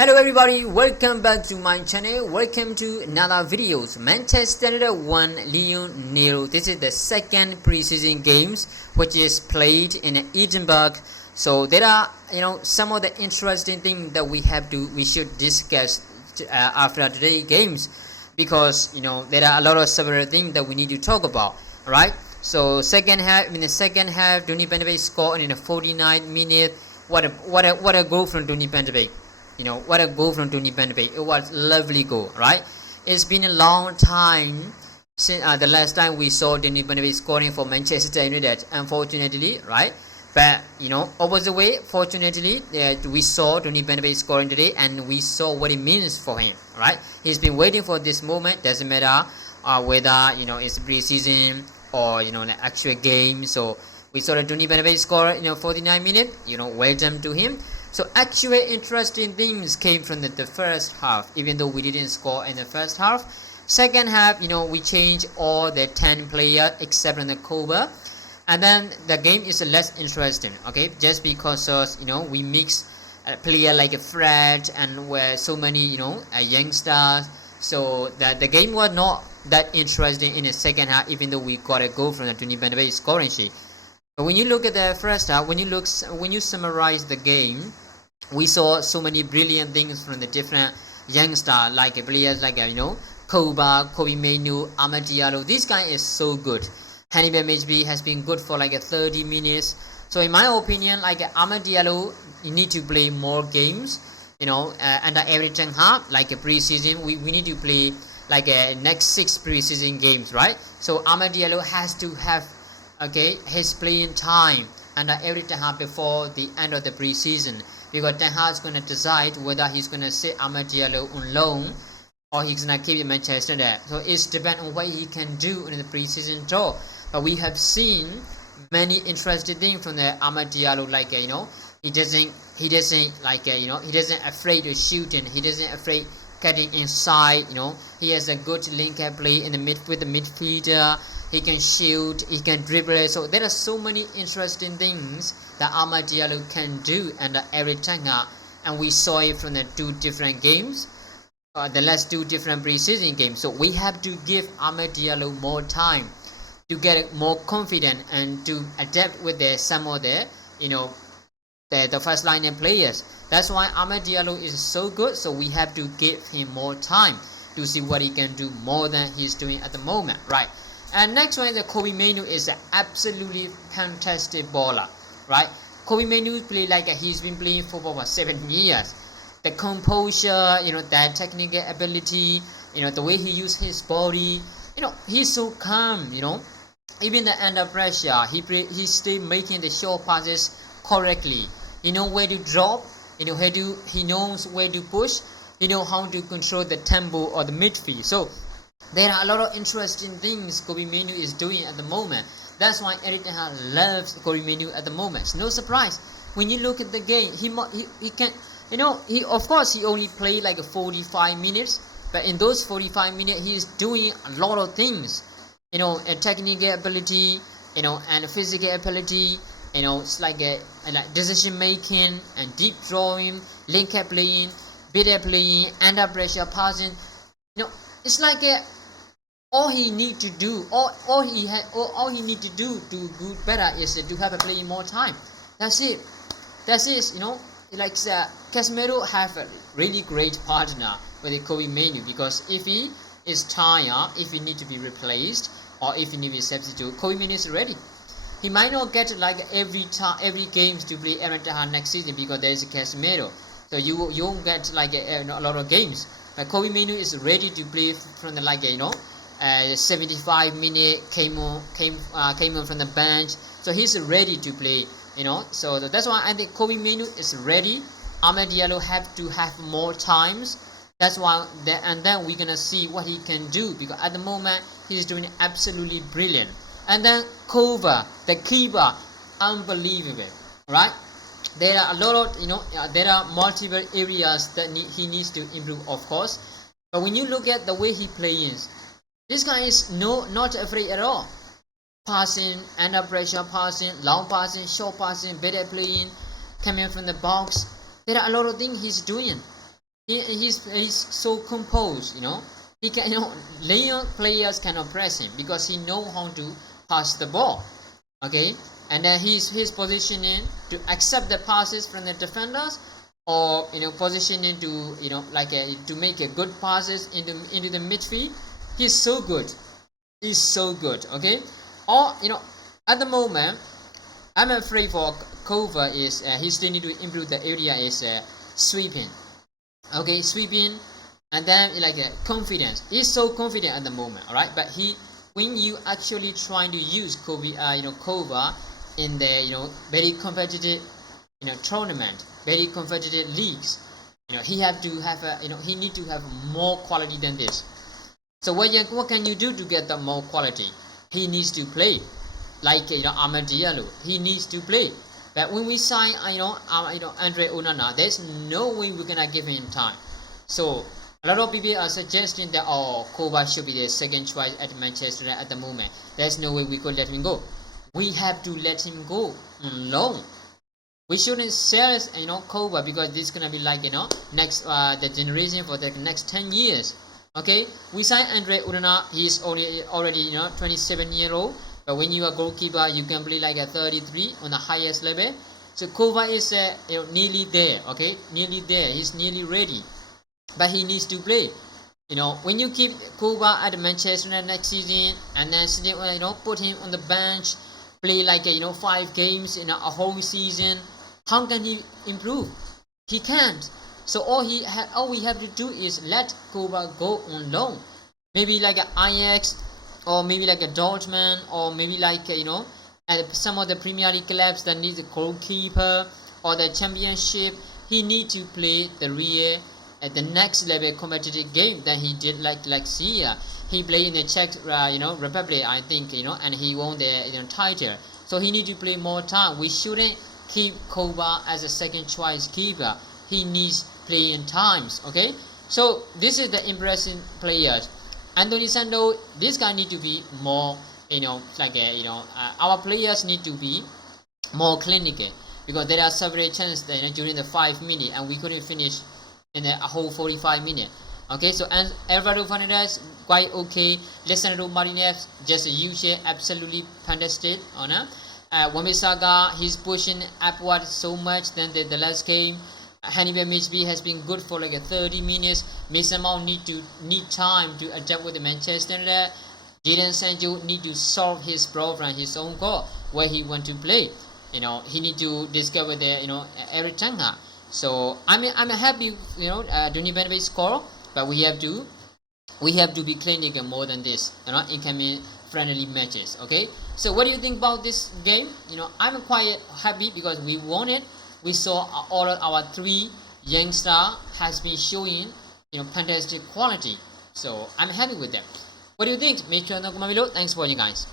Hello everybody, welcome back to my channel. Welcome to another videos. Manchester United 1 Lyon 0. This is the second preseason games which is played in Edinburgh. So there are some of the interesting things that we should discuss after today's games, because there are a lot of several things that we need to talk about. Alright, so in the second half, Donny van de Beek scored in the 49th minute. What a goal from Donny van de Beek. What a goal from Donny van de Beek. It was a lovely goal, right? It's been a long time since the last time we saw Donny van de Beek scoring for Manchester United, unfortunately, right? But over the way, fortunately, we saw Donny van de Beek scoring today, and we saw what it means for him, right? He's been waiting for this moment. Doesn't matter whether it's pre-season or the actual game. So we saw that Donny van de Beek score 49 minutes. Welcome to him. So actually interesting things came from the first half, even though we didn't score in the first half. Second half, we changed all the 10 players except on the Kovar, and then the game is less interesting, okay, just because we mix a player like a Fred and where so many youngsters, so that the game was not that interesting in the second half, even though we got a goal from the Donny van de Beek scoring sheet. But when you look at the first half, when you summarize the game, we saw so many brilliant things from the different youngsters, like players like Kovar, Mainoo, Amad. This guy is so good. Hannibal Majbi has been good for 30 minutes. So in my opinion, Amad, you need to play more games. Under every half, like a preseason, we need to play next 6 preseason games, right? So Amad has to have his playing time under every half before the end of the preseason, because Ten Hag is going to decide whether he's going to sit Amad on loan or he's going to keep Manchester there. So it's depends on what he can do in the preseason tour. But we have seen many interesting things from the Amad, he doesn't afraid of shooting, he doesn't afraid cutting inside. He has a good link up play in the with the midfielder. He can shoot, he can dribble. So there are so many interesting things that Amad can do under Eric Ten Hag, and we saw it from the 2 different games, the last 2 different preseason games. So we have to give Amad more time to get more confident and to adapt with some of the first line players. That's why Amad is so good. So we have to give him more time to see what he can do more than he's doing at the moment, right? And next one is the Mainoo is an absolutely fantastic baller, right? Mainoo play he's been playing football for 7 years. The composure, that technical ability, the way he uses his body, he's so calm, Even under pressure, he's still making the short passes correctly. He knows where to drop, he knows where to push, how to control the tempo or the midfield. So there are a lot of interesting things Mainoo is doing at the moment. That's why Eric Ten Hag loves Mainoo at the moment. It's no surprise when you look at the game. He can, he of course he only played 45 minutes, but in those 45 minutes he is doing a lot of things. A technical ability, and physical ability. It's like decision making and deep drawing, link up playing, bitter playing, under pressure passing. It's all he need to do, all he need to do to do better is to have a playing more time. That's it. Casemiro have a really great partner with Mainoo, because if he is tired, if he need to be replaced, or if he need to be substitute, Mainoo is ready. He might not get every games to play Eric Ten Hag next season because there is Casemiro. So you won't get a lot of games. But Mainoo is ready to play from the 75 minute came on from the bench. So he's ready to play. So that's why I think Mainoo is ready. Amad have to have more times. That's why, and then we're gonna see what he can do, because at the moment he's doing absolutely brilliant. And then Kovar, the keeper, unbelievable, right? There are a lot of there are multiple areas that he needs to improve, of course. But when you look at the way he plays, this guy is not afraid at all. Passing, under pressure passing, long passing, short passing, better playing, coming from the box. There are a lot of things he's doing. he's so composed. He can. Lyon players cannot press him because he know how to pass the ball. Okay, and then his positioning to accept the passes from the defenders, or positioning to to make a good passes into the midfield. He's so good. He's so good. Okay, or at the moment, I'm afraid for Kovar is he still need to improve the area is sweeping. Okay, sweeping, and then confidence. He's so confident at the moment. All right, but when you actually trying to use Kovar in the very competitive tournament, very competitive leagues, he have to have he need to have more quality than this. So what can you do to get the more quality? He needs to play like Amad, he needs to play. But when we sign Andre Onana, there's no way we're gonna give him time. So a lot of people are suggesting that Kovar should be the second choice at Manchester at the moment. There's no way we could let him go. We have to let him go on loan. We shouldn't sell Kovar, because this is gonna be next the generation for the next 10 years. Okay, we signed Andre Onana. He's already 27-year-old. But when you are goalkeeper, you can play like a 33 on the highest level. So Kovar is nearly there. Okay, nearly there. He's nearly ready, but he needs to play. When you keep Kovar at Manchester next season and then put him on the bench, play 5 games in a whole season, how can he improve? He can't. So all we have to do is let Kovar go on loan. Maybe like an Ajax, or maybe like a Dortmund, or maybe at some of the Premier League clubs that need a goalkeeper, or the Championship. He need to play the real at the next level competitive game than he did last year. He played in the Czech Republic, I think, and he won the title. So he need to play more time. We shouldn't keep Kovar as a second choice keeper. He needs playing times. Okay, so this is the impressive players. Anthony Sando, this guy need to be more, our players need to be more clinical, because there are several chances that, during the 5 minutes, and we couldn't finish in a whole 45 minutes. Okay, so Alvaro Fernandez quite okay. Lisandro Martinez just a usual, absolutely fantastic. Wan-Bissaka, he's pushing upward so much than the last game. Hannibal Mejbri has been good for 30 minutes. Mason Mount need time to adapt with the Manchester United. Jadon Sancho need to solve his problem, his own goal, where he want to play. He need to discover the Eric Tanga. So I'm happy Donny Van Beek score, but we have to be clinical more than this. Incoming friendly matches. Okay. So what do you think about this game? I'm quite happy because we won it. We saw all of our 3 young stars has been showing fantastic quality. So I'm happy with them. What do you think? Make sure to comment below. Thanks for watching, guys.